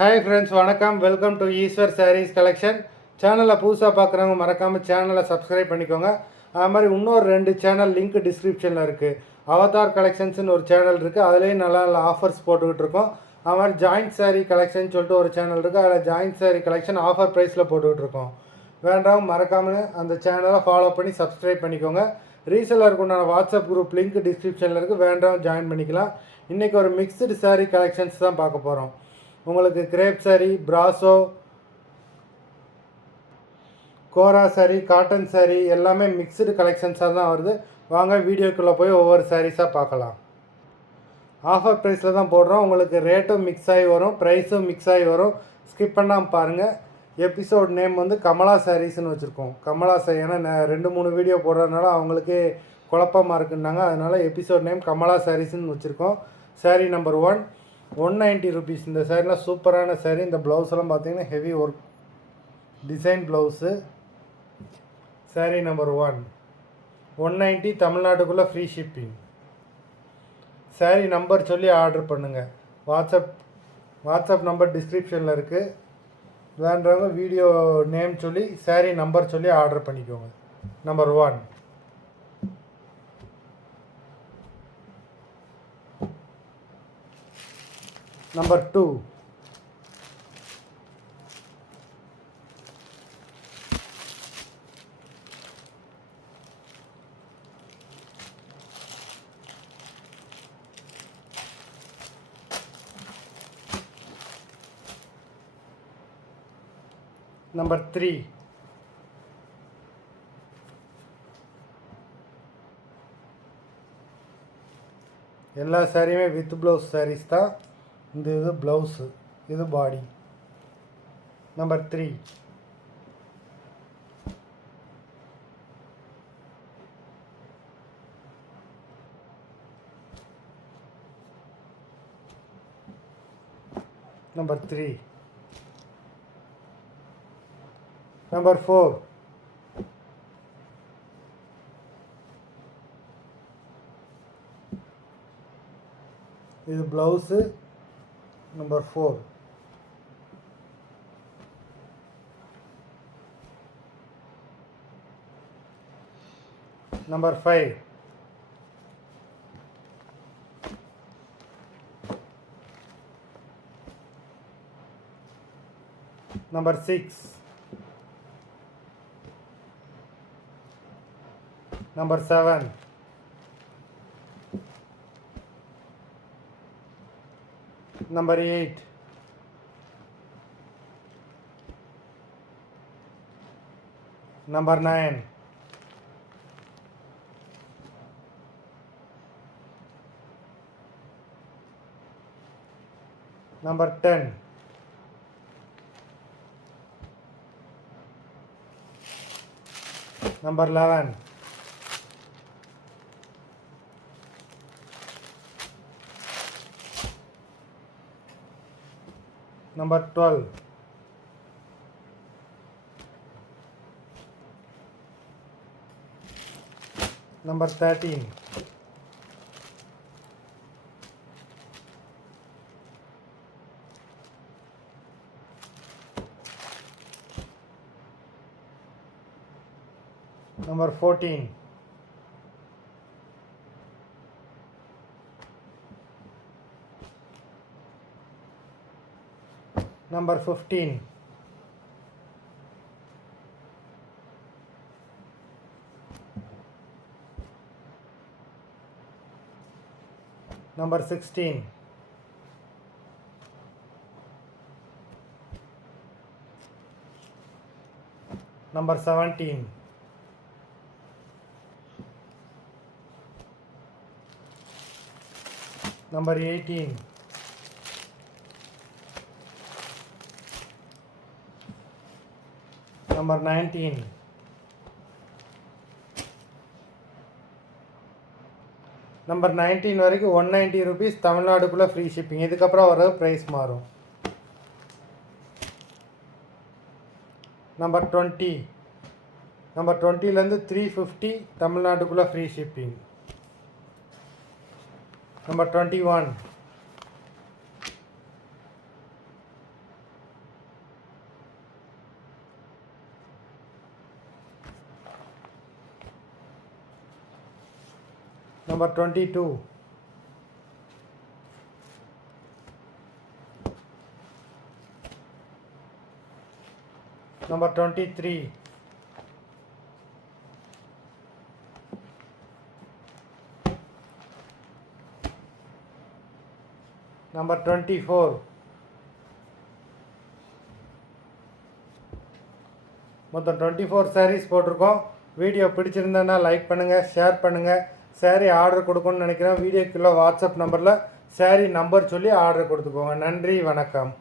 Hi friends, வணக்கம். Welcome to Eshwar sarees collection. சேனலை புதுசாக பார்க்குறவங்க மறக்காமல் சேனலை சப்ஸ்கிரைப் பண்ணிக்கோங்க. அது மாதிரி இன்னொரு 2 சேனல் லிங்க் டிஸ்கிரிப்ஷனில் இருக்குது. அவதார் கலெக்ஷன்ஸ்னு ஒரு சேனல் இருக்குது, அதுலேயும் நல்லா நல்ல ஆஃபர்ஸ் போட்டுக்கிட்டு இருக்கோம். அது மாதிரி ஜாயிண்ட் சாரீ கலெக்ஷன் சொல்லிட்டு ஒரு சேனல் இருக்குது, அதில் ஜாயிண்ட் சாரீ கலெக்ஷன் ஆஃபர் ப்ரைஸில் போட்டுக்கிட்டு இருக்கோம். வேண்டாம் மறக்காமல் அந்த சேனலை ஃபாலோ பண்ணி சப்ஸ்கிரைப் பண்ணிக்கோங்க. ரீசெல்லருக்கு உண்டான வாட்ஸ்அப் குரூப் லிங்க் டிஸ்கிரிப்ஷனில் இருக்குது, வேண்டாம் ஜாயின் பண்ணிக்கலாம். இன்றைக்கி ஒரு மிக்ஸ்டு சாரீ கலெக்ஷன்ஸ் தான் பார்க்க போகிறோம். உங்களுக்கு கிரேப் சாரீ, பிராசோ, கோரா சாரீ, காட்டன் சாரீ எல்லாமே மிக்சடு கலெக்ஷன்ஸாக தான் வருது. வாங்க வீடியோக்குள்ளே போய் ஒவ்வொரு சாரீஸாக பார்க்கலாம். ஆஃபர் ப்ரைஸில் தான் போடுறோம். உங்களுக்கு ரேட்டும் மிக்ஸ் ஆகி வரும், ப்ரைஸும் மிக்ஸ் ஆகி வரும். ஸ்கிப் பண்ணாமல் பாருங்கள். எபிசோட் நேம் வந்து கமலா சாரீஸ்னு வச்சுருக்கோம். கமலா சாரீ ஏன்னா 2-3 வீடியோ போடுறதுனால அவங்களுக்கே குழப்பமாக இருக்குன்னாங்க, அதனால் எபிசோட் நேம் கமலா சாரீஸ்ன்னு வச்சுருக்கோம். சாரீ நம்பர் 1 190 ருபீஸ். இந்த சாரீலாம் சூப்பரான சாரீ. இந்த ப்ளவுஸ்லாம் பார்த்தீங்கன்னா heavy work design blouse. Sari நம்பர் 190, தமிழ்நாட்டுக்குள்ளே ஃப்ரீ ஷிப்பிங். சாரீ நம்பர் சொல்லி ஆர்டர் பண்ணுங்கள். வாட்ஸ்அப் நம்பர் டிஸ்கிரிப்ஷனில் இருக்குது. வேண்டவங்க வீடியோ நேம் சொல்லி சாரீ நம்பர் சொல்லி ஆர்டர் பண்ணிக்கோங்க. நம்பர் 1. Number 2. Number 3. எல்லா சாரியுமே வித் ப்ளவுஸ் சாரீஸ் தான். இது ப்ளவுஸு, இது பாடி. நம்பர் 3. நம்பர் 3. நம்பர் 4. இது ப்ளவுஸு. Number 4. Number 5. Number 6. Number 7. Number 8. Number 9. Number 10. Number 11. Number 12. Number 13. Number 14. Number 15. Number 16. Number 17. Number 18. Number 19. நம்பர் 19 வரைக்கும் 190 ருபீஸ், தமிழ்நாடுக்குள்ளே ஃப்ரீ ஷிப்பிங். இதுக்கப்புறம் வர ப்ரைஸ் மாறும். நம்பர் 20. நம்பர் 20லேருந்து 350, தமிழ்நாட்டுக்குள்ளே ஃப்ரீ ஷிப்பிங். நம்பர் 21. நம்பர் 22, நம்பர் 23, நம்பர் 24, மொத்தம் 24 சாரீஸ் போட்டிருக்கோம். வீடியோ பிடிச்சிருந்தேன்னா லைக் பண்ணுங்கள், ஷேர் பண்ணுங்கள். சாரீ ஆர்டர் கொடுக்கணும்னு நினைக்கிறேன். வீடியோக்குள்ளே வாட்ஸ்அப் நம்பரில் சாரீ நம்பர் சொல்லி ஆர்டர் கொடுத்துக்கோங்க. நன்றி, வணக்கம்.